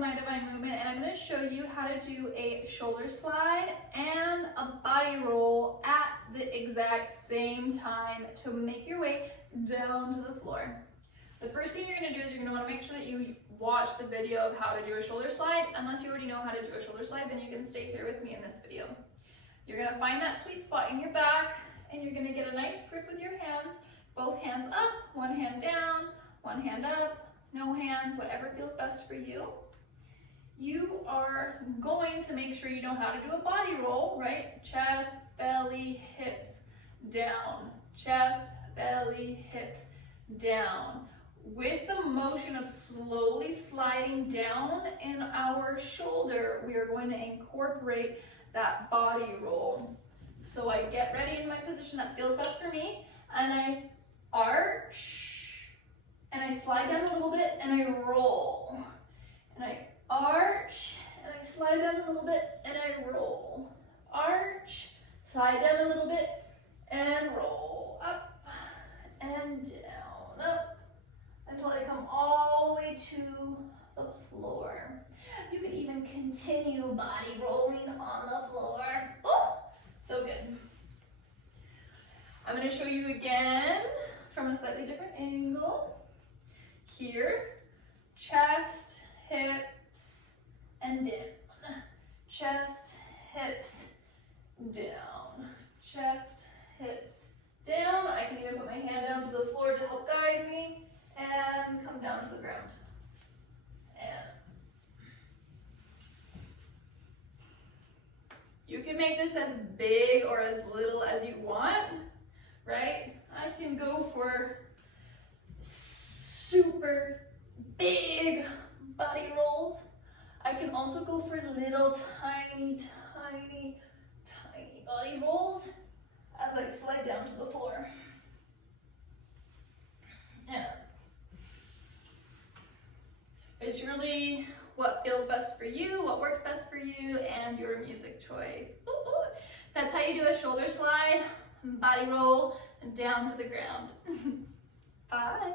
My Divine Movement, and I'm going to show you how to do a shoulder slide and a body roll at the exact same time to make your way down to the floor. The first thing you're going to do is you're going to want to make sure that you watch the video of how to do a shoulder slide. Unless you already know how to do a shoulder slide, then you can stay here with me in this video. You're going to find that sweet spot in your back, and you're going to get a nice grip with your hands. Both hands up, one hand down, one hand up, no hands, whatever feels best for you. You are going to make sure you know how to do a body roll, right? Chest, belly, hips, down. Chest, belly, hips, down. With the motion of slowly sliding down in our shoulder, we are going to incorporate that body roll. So I get ready in my position that feels best for me, and I arch, and I slide down a little bit, and I roll. And I arch, and I slide down a little bit, and I roll. Arch, slide down a little bit, and roll. Up, and down, up, until I come all the way to the floor. You can even continue body rolling on the floor. Oh, so good. I'm going to show you again from a slightly different angle. Here, chest, hips, and down. Chest, hips, down. Chest, hips, down. I can even put my hand down to the floor to help guide me, and come down to the ground. And you can make this as big or as little as you want, right? I can go for super big body rolls. I can also go for little tiny body rolls as I slide down to the floor. Yeah. It's really what feels best for you, what works best for you, and your music choice. Ooh, ooh. That's how you do a shoulder slide, body roll, and down to the ground. Bye.